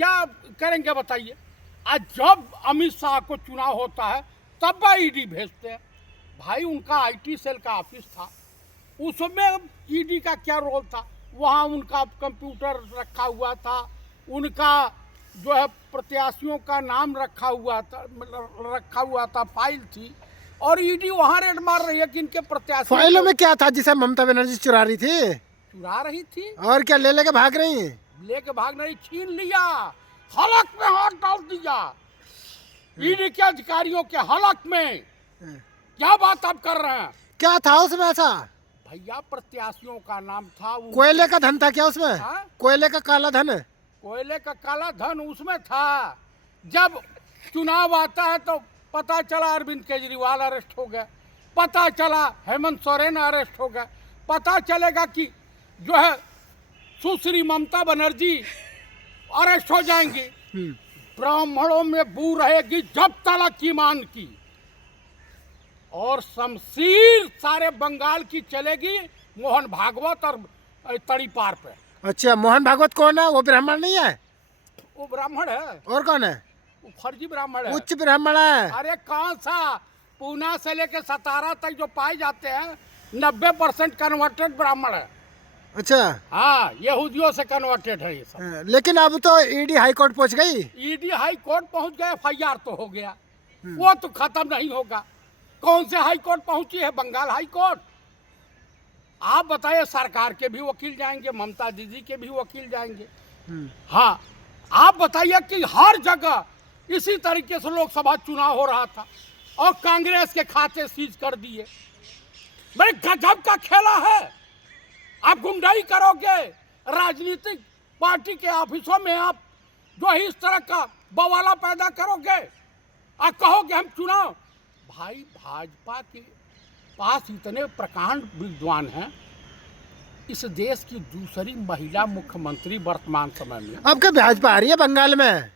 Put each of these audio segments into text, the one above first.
क्या करेंगे बताइए। आज जब अमित शाह को चुनाव होता है तब वह ईडी भेजते हैं। भाई उनका आईटी सेल का ऑफिस था, उसमें ईडी का क्या रोल था? वहाँ उनका कंप्यूटर रखा हुआ था, उनका जो है प्रत्याशियों का नाम रखा हुआ था, मतलब रखा हुआ था, फाइल थी, और ईडी वहाँ रेड मार रही है कि इनके प्रत्याशी। फाइलों में क्या था जिसे ममता बनर्जी चुरा रही थी? चुरा रही थी और क्या ले लेके भाग रही हैं? लेके भाग नहीं, छीन लिया, हलक में हाथ डाल दिया ईडी के अधिकारियों के हलक में। क्या बात आप कर रहे हैं? क्या था उसमें ऐसा? भैया प्रत्याशियों का नाम था। कोयले का धन था क्या उसमें? हाँ? कोयले का काला धन? कोयले का काला धन उसमें था। जब चुनाव आता है तो पता चला अरविंद केजरीवाल अरेस्ट हो गए, पता चला हेमंत सोरेन अरेस्ट हो गए, पता चलेगा कि जो है सुश्री ममता बनर्जी अरेस्ट हो जाएंगी। ब्राह्मणों में बू रहेगी जब तलक ईमान की, और शमशीर सारे बंगाल की चलेगी मोहन भागवत और तड़ीपार पे। अच्छा, मोहन भागवत कौन है? वो ब्राह्मण नहीं है? वो ब्राह्मण है। और कौन है? वो फर्जी ब्राह्मण है। उच्च ब्राह्मण है। अरे कौन सा? पूना से लेके सतारा तक जो पाए जाते हैं 90% कन्वर्टेड ब्राह्मण है। अच्छा। हाँ, यहूदियों से कन्वर्टेड है ये सब। लेकिन अब तो ईडी हाई कोर्ट पहुंच गई। ईडी हाई कोर्ट पहुंच गए, FIR तो हो गया, वो तो खत्म नहीं होगा। कौन से हाई कोर्ट पहुंची है? Bengal high court. आप बताइए, सरकार के भी वकील जाएंगे, ममता दीदी के भी वकील जाएंगे। हाँ, आप बताइए कि हर जगह इसी तरीके से लोकसभा चुनाव हो रहा था और कांग्रेस के खाते सीज कर दिए। बड़े गजब का खेला है। आप गुंडाई करोगे, राजनीतिक पार्टी के ऑफिसों में आप जो है इस तरह का बवाला पैदा करोगे और कहोगे हम चुनाव। भाई भाजपा के पास इतने प्रकांड विद्वान हैं, इस देश की दूसरी महिला मुख्यमंत्री वर्तमान समय में। अब क्या भाजपा आ रही है बंगाल में?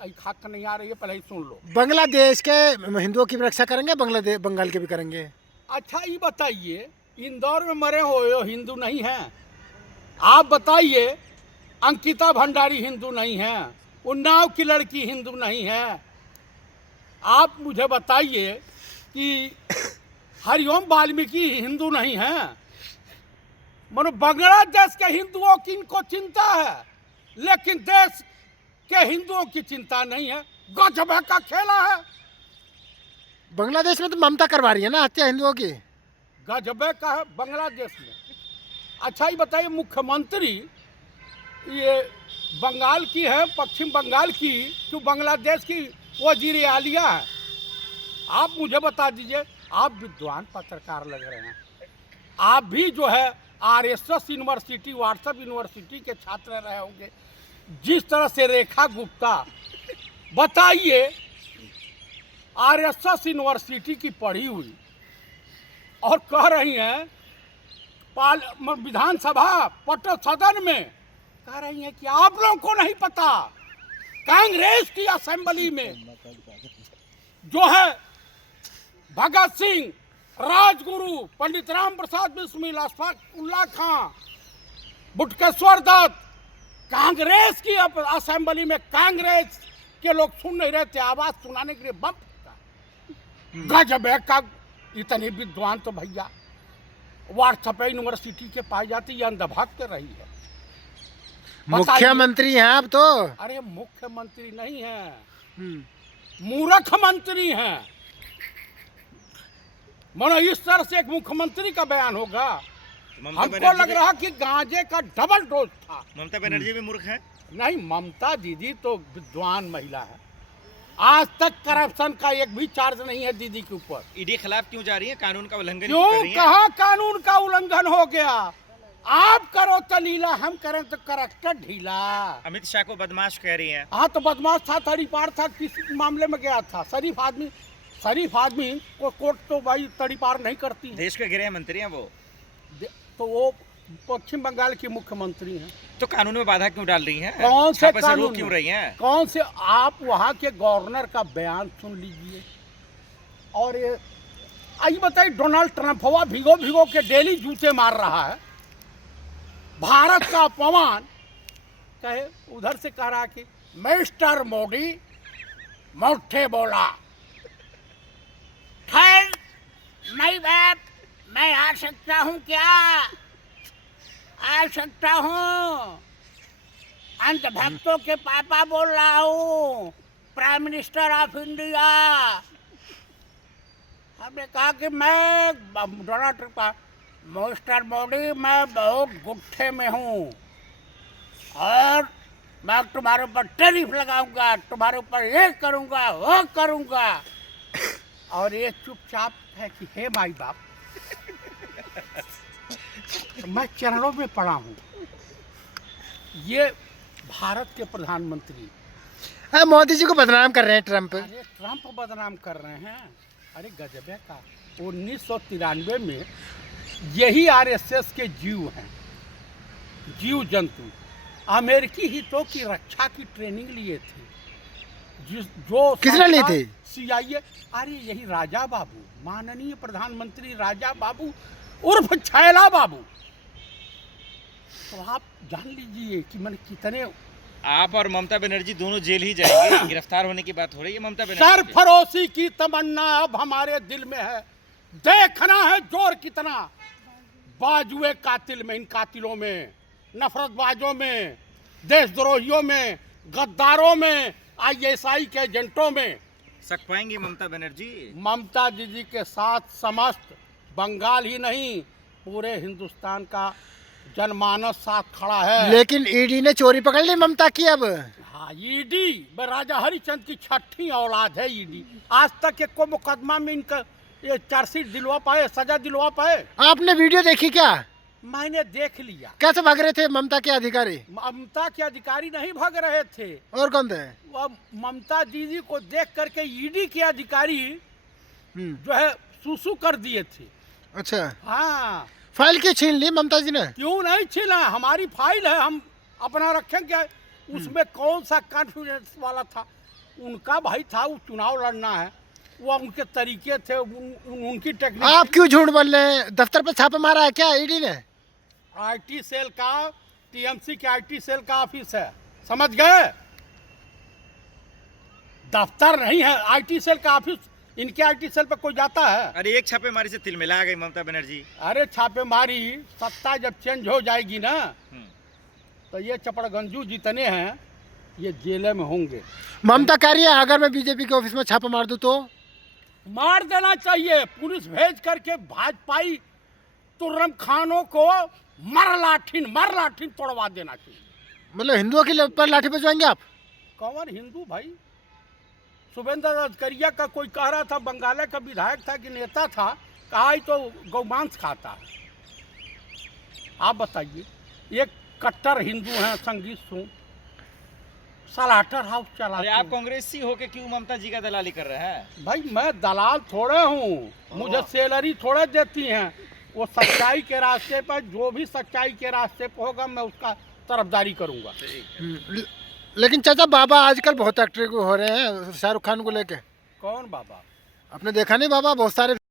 कई खाक नहीं आ रही है, पहले ही सुन लो। बांग्लादेश के हिंदुओं की रक्षा करेंगे, बांग्लादेश बंगाल के भी करेंगे। अच्छा ये बताइए, इंदौर में मरे हुए हिंदू नहीं हैं? आप बताइए, अंकिता भंडारी हिंदू नहीं है, उन्नाव की लड़की हिंदू नहीं है। आप मुझे बताइए कि हरिओम वाल्मीकि हिंदू नहीं है। मानो बांग्लादेश के हिंदुओं की इनको चिंता है, लेकिन देश के हिंदुओं की चिंता नहीं है। गजब का खेला है। बांग्लादेश में तो ममता करवा रही है ना हत्या हिंदुओं की। गजबे का है बांग्लादेश में। अच्छा ये बताइए, मुख्यमंत्री ये बंगाल की है, पश्चिम बंगाल की, जो बांग्लादेश की वजीर आलिया है। आप मुझे बता दीजिए, आप विद्वान पत्रकार लग रहे हैं, आप भी जो है RSS यूनिवर्सिटी, व्हाट्सएप यूनिवर्सिटी के छात्र रहे होंगे। जिस तरह से रेखा गुप्ता, बताइए, RSS यूनिवर्सिटी की पढ़ी हुई और कह रही हैं विधानसभा पट सदन में कह रही हैं कि आप लोगों को नहीं पता, कांग्रेस की असेंबली में जो है भगत सिंह, राजगुरु, पंडित राम प्रसाद बिस्मिल, अशफाक उल्ला खां, बुटकेश्वर दत्त, कांग्रेस की असेंबली में कांग्रेस के लोग सुन नहीं रहे थे, आवाज सुनाने के लिए बम फूटा। गजब है का। इतनी विद्वान तो भैया व्हाट्सएप यूनिवर्सिटी के पाई जाती, ये अंधभक्त रही है। मुख्यमंत्री हैं आप तो। अरे मुख्यमंत्री नहीं है, मूर्ख मंत्री हैं। मानो इस तरह से एक मुख्यमंत्री का बयान होगा। हमको लग रहा कि गांजे का डबल डोज था। ममता बनर्जी भी मूर्ख है? नहीं, ममता दीदी तो विद्वान महिला है। आज तक करप्शन का एक भी चार्ज नहीं है दीदी के ऊपर। ईडी खिलाफ क्यों जा रही है? कानून का उल्लंघन क्यों? कर रही है? कहा कानून का उल्लंघन हो गया? आप करो तो लीला, हम करें तो करैक्टर ढीला। अमित शाह को बदमाश कह रही हैं। हाँ तो बदमाश था, तड़ीपार था, किस मामले में गया था? शरीफ आदमी को कोर्ट तो भाई तड़ीपार नहीं करती है। देश के गृह मंत्री हैं वो। तो वो पश्चिम बंगाल की मुख्यमंत्री हैं। तो कानून में बाधा क्यों डाल रही हैं? कौन से कानून रोक क्यों रही हैं? कौन से? आप वहाँ के गवर्नर का बयान सुन लीजिए। और ये आइए बताइए, डोनाल्ड ट्रंप हुआ भिगो के डेली जूते मार रहा है, भारत का अपमान कहे, उधर से कह रहा कि मिस्टर मोदी मोटे बोला, खैर नई बात, मैं आ सकता हूँ क्या? आ सकता हूँ। अंधभक्तों के पापा बोल रहा हूँ, प्राइम मिनिस्टर ऑफ इंडिया। हमने कहा कि मैं डोनाल्ड ट्रंप का, मिस्टर मोदी मैं बहुत गुस्से में हूँ और मैं तुम्हारे ऊपर टैरिफ लगाऊंगा, तुम्हारे ऊपर ये करूंगा वो करूंगा। और ये चुपचाप है कि हे माई बाप, मैं चरणों में पड़ा हूँ। ये भारत के प्रधानमंत्री, मोदी जी को बदनाम कर रहे हैं ट्रम्प। अरे ट्रंप बदनाम कर रहे हैं। अरे गजब है का, 1993 में यही आरएसएस के जीव हैं, जीव जंतु अमेरिकी हितों की रक्षा की ट्रेनिंग लिए थे। जो किसने ली थी? CIA। अरे यही राजा बाबू, माननीय प्रधानमंत्री राजा बाबू उर्फ छैला बाबू। तो आप जान लीजिए कि मैंने कितने। आप और ममता बनर्जी दोनों जेल ही जाएंगे। गिरफ्तार होने की बात हो रही है ममता बनर्जी। सरफरोशी की तमन्ना अब हमारे दिल में है, देखना है जोर कितना बाजुए कातिल में, इन कातिलों में, नफरतबाजों में, देशद्रोहियों में, गद्दारों में, ISI के एजेंटों में। सक पाएंगी ममता बनर्जी? ममता दीदी के साथ समस्त बंगाल ही नहीं, पूरे हिंदुस्तान का जनमानस साथ खड़ा है। लेकिन ईडी ने चोरी पकड़ ली ममता की अब। हाँ, ईडी राजा हरिचंद की छठी औलाद है ईडी। आज तक एक को मुकदमा में इनका ये चार्जशीट दिलवा पाए, सजा दिलवा पाए। आपने वीडियो देखी क्या? मैंने देख लिया। कैसे भाग रहे थे ममता के अधिकारी? ममता के अधिकारी नहीं भाग रहे थे। और कौन थे? वो ममता दीदी को देख करके ईडी के अधिकारी जो है सुसु कर दिए थे। अच्छा, हाँ, फाइल क्यों छीन ली ममता जी ने? क्यों नहीं छीना, हमारी फाइल है, हम अपना रखेंगे। उसमें कौन सा कॉन्फिडेंस वाला था? उनका भाई था, वो चुनाव लड़ना है, वो उनके तरीके थे, उनकी टेक्निक। आप क्यों झूठ बोल रहे हैं? दफ्तर पे छापा मारा है क्या ईडी ने? IT सेल का, TMC के IT सेल का ऑफिस है, समझ गए? दफ्तर नहीं है, IT सेल का ऑफिस। इनके IT सेल पे कोई जाता है? अरे एक छापेमारी से तिलमिला गई ममता बनर्जी। अरे छापेमारी, सत्ता जब चेंज हो जाएगी ना, तो ये चपड़गंजू जितने हैं ये जेल में होंगे। ममता कह रही है अगर मैं बीजेपी के ऑफिस में छापा मार दूं तो मार देना चाहिए, पुलिस भेज करके भाजपाई तुर्रम खानों को मर लाठिन तोड़वा देना चाहिए। मतलब हिंदुओं के पर लाठी बजवाएंगे आप? कौन हिंदू भाई? शुभेंद्र अधिकारिया का कोई कह रहा था, बंगाल का विधायक था कि नेता था, कहा ही तो गौमांस खाता है। आप बताइए, एक कट्टर हिंदू हैं, संगीत सुन, सलाटर हाउस चला। अरे आप कांग्रेसी होके क्यों ममता जी का दलाली कर रहे हैं? भाई मैं दलाल थोड़े हूँ, मुझे सैलरी थोड़े देती हैं। वो सच्चाई के रास्ते पर, जो भी सच्चाई के रास्ते पर होगा मैं उसका तरफदारी करूँगा। लेकिन चाचा बाबा आजकल बहुत एक्टिव हो रहे हैं शाहरुख खान को लेके। कौन बाबा? आपने देखा नहीं बाबा बहुत सारे